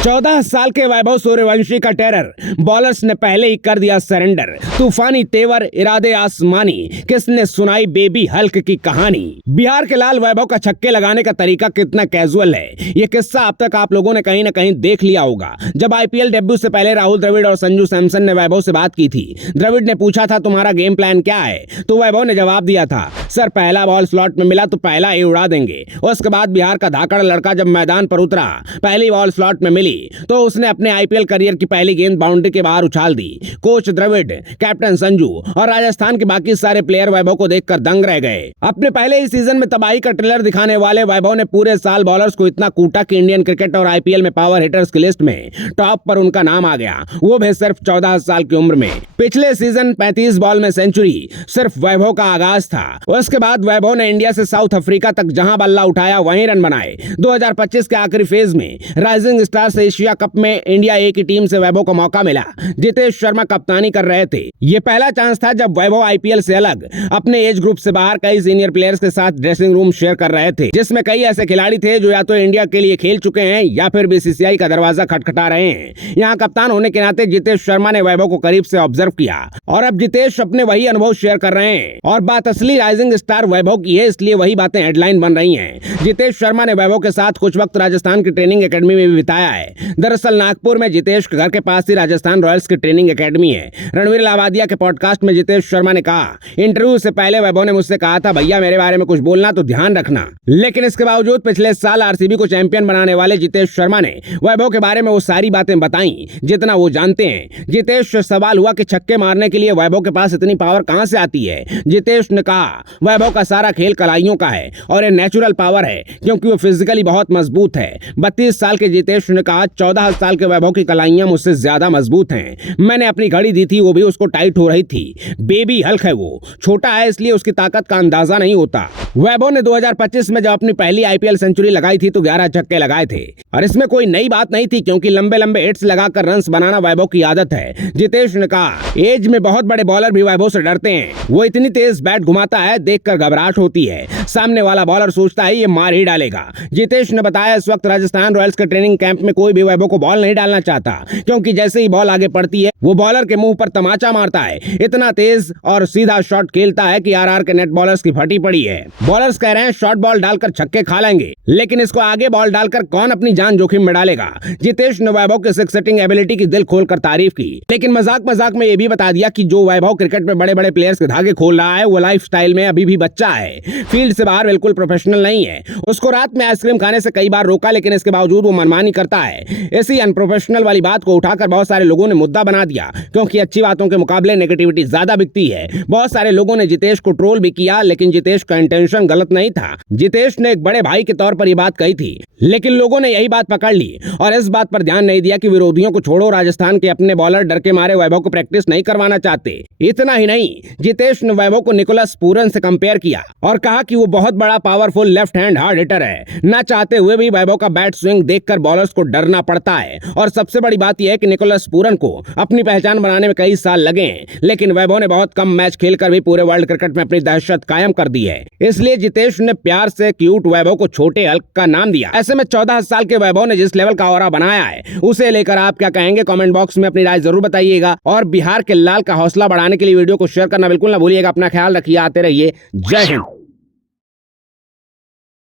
14 साल के वैभव सूर्यवंशी का टेरर, बॉलर्स ने पहले ही कर दिया सरेंडर। तूफानी तेवर, इरादे आसमानी, किसने सुनाई बेबी हल्क की कहानी। बिहार के लाल वैभव का छक्के लगाने का तरीका कितना कैजुअल है, ये किस्सा अब तक आप लोगों ने कहीं ना कहीं देख लिया होगा। जब आईपीएल डेब्यू से पहले राहुल द्रविड़ और संजू सैमसन ने वैभव से बात की थी। द्रविड़ ने पूछा था तुम्हारा गेम प्लान क्या है, तो वैभव ने जवाब दिया था सर पहला बॉल स्लॉट में मिला तो पहला ही उड़ा देंगे। उसके बाद बिहार का धाकड़ लड़का जब मैदान पर उतरा, पहली बॉल स्लॉट में मिली तो उसने अपने आईपीएल करियर की पहली गेंद बाउंड्री के बाहर उछाल दी। कोच द्रविड़, कैप्टन संजू और राजस्थान के बाकी सारे प्लेयर वैभव को देखकर दंग रह गए। अपने पहले ही सीजन में तबाही का ट्रेलर दिखाने वाले वैभव ने पूरे साल बॉलर्स को इतना कूटा कि इंडियन क्रिकेट और आईपीएल में पावर हिटर्स की लिस्ट में टॉप पर उनका नाम आ गया, वो भी सिर्फ 14 साल की उम्र में। पिछले सीजन 35 बॉल में सेंचुरी सिर्फ वैभव का आगाज था। उसके बाद वैभव ने इंडिया से साउथ अफ्रीका तक जहां बल्ला उठाया वहीं रन बनाए। 2025 के आखिरी फेज में राइजिंग स्टार्स एशिया कप में इंडिया ए की टीम से वैभव को मौका मिला। जितेश शर्मा कप्तानी कर रहे थे। ये पहला चांस था जब वैभव आईपीएल से अलग अपने एज ग्रुप से बाहर कई सीनियर प्लेयर्स के साथ ड्रेसिंग रूम शेयर कर रहे थे, जिसमें कई ऐसे खिलाड़ी थे जो या तो इंडिया के लिए खेल चुके हैं या फिर बीसीसीआई का दरवाजा खटखटा रहे हैं। यहाँ कप्तान होने के नाते जितेश शर्मा ने वैभव को करीब से ऑब्जर्व किया और अब जितेश अपने वही अनुभव शेयर कर रहे हैं। और बात असली राइजिंग स्टार वैभव की है, इसलिए वही बातें हेडलाइन बन रही हैं। जितेश शर्मा ने वैभव के साथ कुछ वक्त राजस्थान की ट्रेनिंग एकेडमी में भी बिताया है। दरअसल नागपुर में जितेश के घर के पास ही राजस्थान रॉयल्स की ट्रेनिंग एकेडमी है। रणवीर लावादिया के पॉडकास्ट में जितेश शर्मा ने कहा, इंटरव्यू से पहले वैभव ने मुझसे कहा था भैया मेरे बारे में कुछ बोलना तो ध्यान रखना। लेकिन इसके बावजूद पिछले साल आरसीबी को चैंपियन बनाने वाले जितेश शर्मा ने वैभव के बारे में वो सारी बातें बताई जितना वो जानते हैं। जितेश से सवाल हुआ कि छक्के मारने के लिए वैभव के पास इतनी पावर कहां से आती है। जितेश ने कहा वैभव का सारा खेल कलाइयों का है और ये नेचुरल पावर है क्योंकि वो फिजिकली बहुत मजबूत है। 32 साल के जितेश ने कहा 14 साल के वैभव की कलाइयां मुझसे ज्यादा मजबूत हैं। मैंने अपनी घड़ी दी थी, वो भी उसको टाइट हो रही थी। बेबी हल्क है, वो छोटा है इसलिए उसकी ताकत का अंदाजा नहीं होता। वैभव ने 2025 में जब अपनी पहली आईपीएल सेंचुरी लगाई थी तो 11 छक्के लगाए थे और इसमें कोई नई बात नहीं थी क्योंकि लंबे लंबे हिट्स लगाकर रन्स बनाना वैभव की आदत है। जितेश ने कहा एज में बहुत बड़े बॉलर भी वैभव से डरते हैं। वो इतनी तेज बैट घुमाता है, देखकर घबराहट होती है। सामने वाला बॉलर सोचता है ये मार ही डालेगा। जितेश ने बताया इस वक्त राजस्थान रॉयल्स के ट्रेनिंग कैंप में कोई भी वैभव को बॉल नहीं डालना चाहता क्योंकि जैसे ही बॉल आगे पड़ती है वो बॉलर के मुंह पर तमाचा मारता है। इतना तेज और सीधा शॉट खेलता है कि आरआर के नेट बॉलर्स की फटी पड़ी है। बॉलर्स कह रहे हैं शॉर्ट बॉल डालकर छक्के खा लेंगे, लेकिन इसको आगे बॉल डालकर कौन अपनी जान जोखिम में डालेगा। जितेश ने वैभव के सिक्स सेटिंग एबिलिटी की दिल खोलकर तारीफ की, लेकिन मजाक मजाक में ये भी बता दिया कि जो वैभव क्रिकेट में बड़े बड़े प्लेयर्स के धागे खोल रहा है वो लाइफ स्टाइल में अभी भी बच्चा है। फील्ड से बाहर बिल्कुल प्रोफेशनल नहीं है। उसको रात में आइसक्रीम खाने से कई बार रोका, लेकिन इसके बावजूद वो मनमानी करता है। इसी अनप्रोफेशनल वाली बात को उठाकर बहुत सारे लोगों ने मुद्दा बना दिया क्योंकि अच्छी बातों के मुकाबले नेगेटिविटी ज्यादा बिकती है। बहुत सारे लोगों ने जितेश को ट्रोल भी किया, लेकिन जितेश का इंटेंशन गलत नहीं था। जितेश ने एक बड़े भाई के तौर पर यह बात कही थी, लेकिन लोगों ने यही बात पकड़ ली और इस बात पर ध्यान नहीं दिया कि विरोधियों को छोड़ो, राजस्थान के अपने बॉलर डर के मारे वैभव को प्रैक्टिस नहीं करवाना चाहते। इतना ही नहीं, जितेश ने वैभव को निकोलस पूरन से कंपेयर किया और कहा कि वो बहुत बड़ा powerful left hand hard hitter है। ना चाहते हुए भी वैभव का बैट स्विंग देखकर बॉलर्स को डरना पड़ता है। और सबसे बड़ी बात यह है कि निकोलस पूरन को अपनी पहचान बनाने में कई साल लगे हैं, लेकिन वैभव ने बहुत कम मैच खेलकर भी पूरे वर्ल्ड क्रिकेट में अपनी दहशत कायम कर दी है। इसलिए जितेश ने प्यार से क्यूट वैभव को छोटे हल्क का नाम दिया। ऐसे में 14 साल के वैभव ने जिस लेवल का ऑरा बनाया है उसे लेकर आप क्या कहेंगे, कमेंट बॉक्स में अपनी राय जरूर बताइएगा। और बिहार के लाल का हौसला बढ़ाने के लिए वीडियो को शेयर करना बिल्कुल ना भूलिएगा। अपना ख्याल रखिए, आते रहिए। जय हिंद।